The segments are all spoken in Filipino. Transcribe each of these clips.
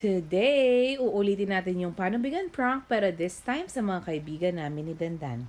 Today, uulitin natin yung panubigan prank pero this time sa mga kaibigan namin ni Dandan.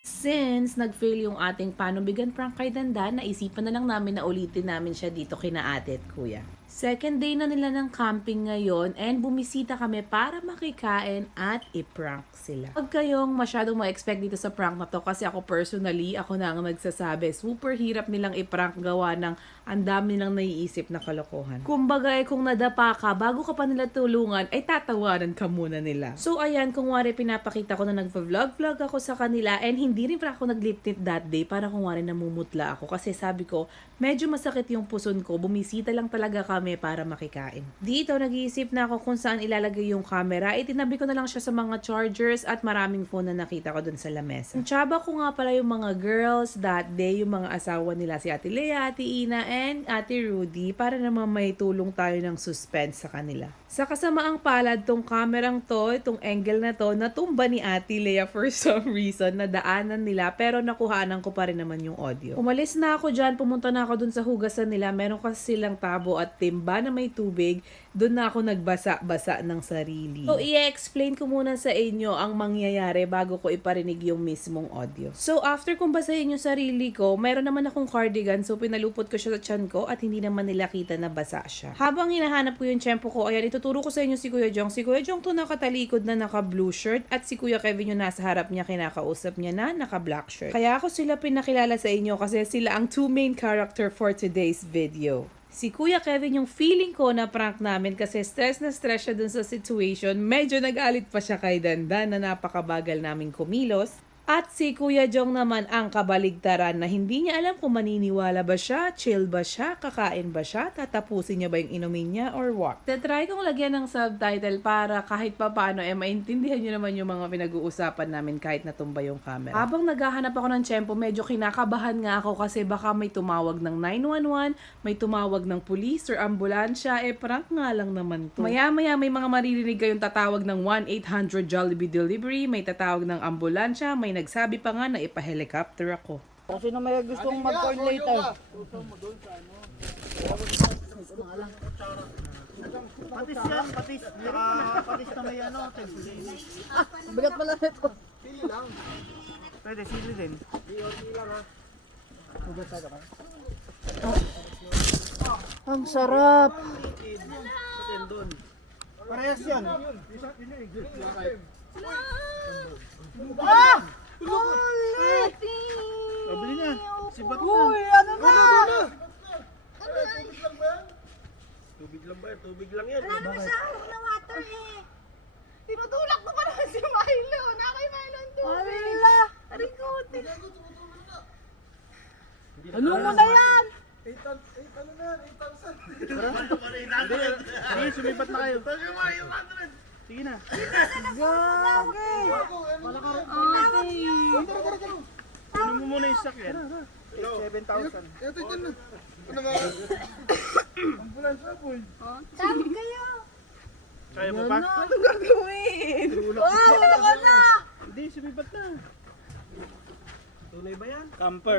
Since nag-fail yung ating panubigan prank kay Dandan, naisipan na lang namin na ulitin namin siya dito kina ate at kuya. Second day na nila ng camping ngayon and bumisita kami para makikain at i-prank sila. Huwag kayong masyadong ma-expect dito sa prank na to kasi ako personally, ako na ang nagsasabi, super hirap nilang i-prank gawa ng ang dami nilang naiisip na kalokohan. Kumbaga eh, kung nadapa ka, bago ka pa nila tulungan, ay tatawanan ka muna nila. So ayan, kung wari pinapakita ko na nag-vlog-vlog ako sa kanila and hindi rin pa ako nag-lip tint that day para kung wari namumutla ako kasi sabi ko, medyo masakit yung puson ko, bumisita lang talaga kami para makikain. Dito, nag-iisip na ako kung saan ilalagay yung camera, itinabi ko na lang siya sa mga chargers at maraming phone na nakita ko dun sa lamesa. Ang tsaba ko nga pala yung mga girls that day, yung mga asawa nila si Ate Lea, Ate Ina, and Ate Rudy para naman may tulong tayo ng suspense sa kanila. Sa kasamaang palad, tong kamerang to, itong angle na to, natumba ni Ate Lea for some reason, nadaanan nila, pero nakuhanan ko pa rin naman yung audio. Umalis na ako dyan, pumunta na ako dun sa hugasan nila, meron kasi silang tabo at timba na may tubig, dun na ako nagbasa-basa ng sarili. So, i-explain ko muna sa inyo ang mangyayari bago ko iparinig yung mismong audio. So, after kong basahin yung sarili ko, meron naman akong cardigan, so pinalupot ko siya sa tiyan ko at hindi naman nila kita na basa siya. Habang hinahanap ko yung tiyempo ko, ayan, ituturo ko sa inyo si Kuya Jong. Si Kuya Jong to nakatalikod na naka-blue shirt at si Kuya Kevin yung nasa harap niya, kinakausap niya na naka-black shirt. Kaya ako sila pinakilala sa inyo kasi sila ang two main character for today's video. Si Kuya Kevin yung feeling ko na prank namin kasi stress na stress siya dun sa situation. Medyo nagalit pa siya kay Dandan na napakabagal naming kumilos. At si Kuya Jong naman ang kabaligtaran na hindi niya alam kung maniniwala ba siya, chill ba siya, kakain ba siya, tatapusin niya ba yung inumin niya or what. Tatry kong lagyan ng subtitle para kahit pa paano eh maintindihan niyo naman yung mga pinag-uusapan namin kahit natumba yung camera. Habang naghahanap ako ng tiyempo, medyo kinakabahan nga ako kasi baka may tumawag ng 911, may tumawag ng police or ambulansya, eh prank nga lang naman to. Maya-maya may mga maririnig kayong tatawag ng 1-800 Jollibee Delivery, may tatawag ng ambulansya, may nagsabi pa nga na ipa-helicopter ako. Kung sino may gustong mag-coin later. Patis yan, patis. Saka patis na may ano, template. Bigat pala nito. Pwede, sili din. Ang sarap. Parehas yan. Ah! Ulit! O, bili na. Sibat na. Uy, ano na? Tubig lang ba yan? Tubig lang yan. Wala naman siya hawak na water eh. Tinutulak ko pa naman si Milo. Nakay Milo ang tubig. Ano nila? Aray ko, tin- Ano mo na yan? Sige, sumibat na kayo. Sige na. Gagi. Ano mo muna yung sakyan? 7,000. Tawag kayo. Kaya mo pa? Ano gagawin? Wow, ano ka na? Hindi, sumibat na. Tunay ba yan? Camper.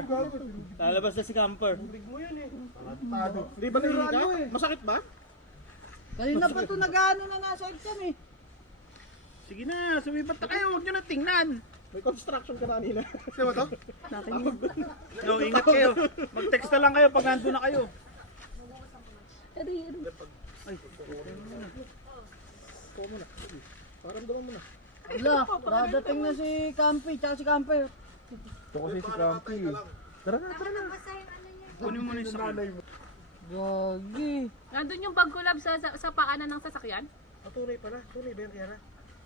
Lalabas na si camper. Tubig mo yun eh. Hindi ba nahihika? Masakit ba? Kanina pa ito nag-ano na nasa exam eh. Sige na, sumibat na kayo. Huwag nyo na tingnan. May construction ka kanina. Sino ba to? No, ingat kayo. Mag-text na lang kayo pag nandun na kayo. Wala, dadating na si Campi, tsaka si Camper. Basahin ano niya. Kunin mo na yung sakyan. Gagi. Nandun yung bag ko lab sa, sa, sa paanan ng sasakyan? Ah, tunay pala. Tunay ba yan, Kiara?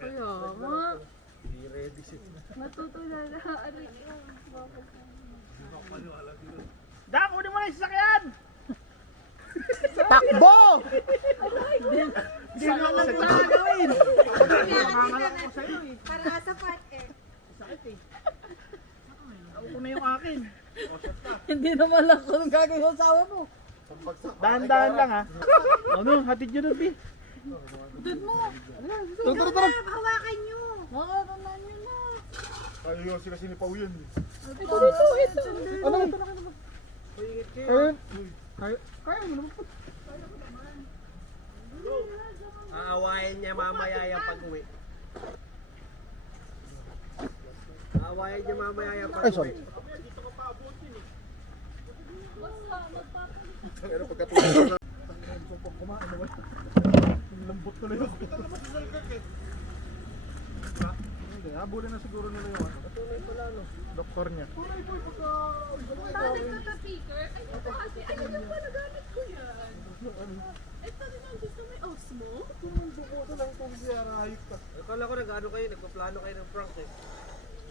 Kaya nga. Natutulala. Aray ko. Dako, kunin mo na yung sasakyan! Takbo! Hindi mo ako sa gagawin. Para sa part eh. Ako na yung akin. Hindi naman lang kung gagawin sa asawa mo. Dahan-dahan lang ha. Ano, hatid nyo nun, Bi. Tara, tara, tara. Hawakan nyo. Nakakanan nyo na. Ayaw sila sinipaw yun. Ano? Ayun. Aawayin niya mamaya yung pag-uwi. Aawayin niya mamaya yung Ay, sorry. Pero pagkatulog sa Hindi, habulin na siguro nila yung ano. Doktor niya. Bakit ito sa speaker? Ay, ito kasi, ano yung pa nagamit ko yan? Ito din ang gusto may Osmo? Akala ko nag-ano kayo, nagpaplano kayo ng prank eh.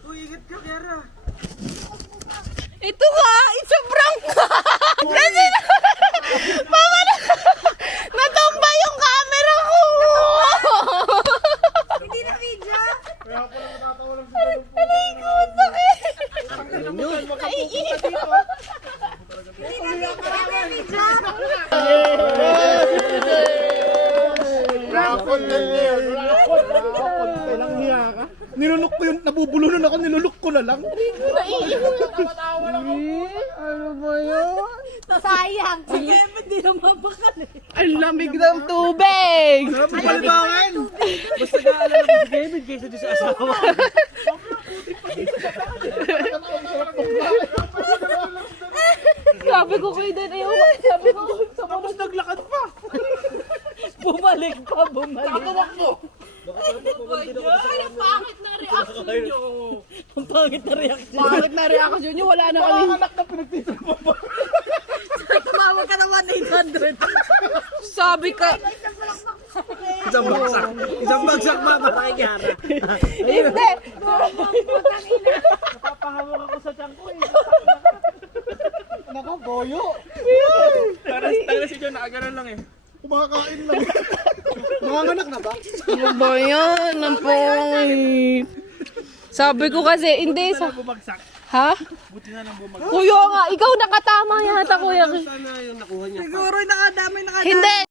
Uy, ingat ka, Kera! Ito nga! It's a prank! Kasi na... Mama na... Natumba yung camera ko! Hindi na video. Aray ko, ang sakit! Hindi na video. Rapon na niya. Rapon. Kailang hiya ka. Nilulok ko yun, nabubulunan ako, nilulok ko na lang. Sayang. Ang lamig ng tubig! Palbangan! Basta naalala mo si David kaysa doon sa asawa. Sabi ko kayo din, ayaw ko. Sabi ko, Tapos naglakad pa. bumalik pa, bumalik. Tumakbo. Ang pangit na reaction nyo! Ang pangit na reaction. Pangit na reaction nyo, wala na kami. Mga anak na pinagtitripan pa. Tumawag ka naman 800. Sabi ka, Isang bagsak. Isang bagsak ba Kera? hindi. Napapahawak ako sa tiyan ko eh. Nako, goyo. Parang si John, nakaganan lang eh. Kumakain lang. Mga anak na ba? Ano ba yan? Ang pangit. Sabi ko kasi, hindi sa... Bumagsak. Ha? Buti na lang bumagsak. Kuya nga, ikaw nakatama yata, kuya. Sana yung nakuha niya. Siguro nakadamay nakadamay. Hindi,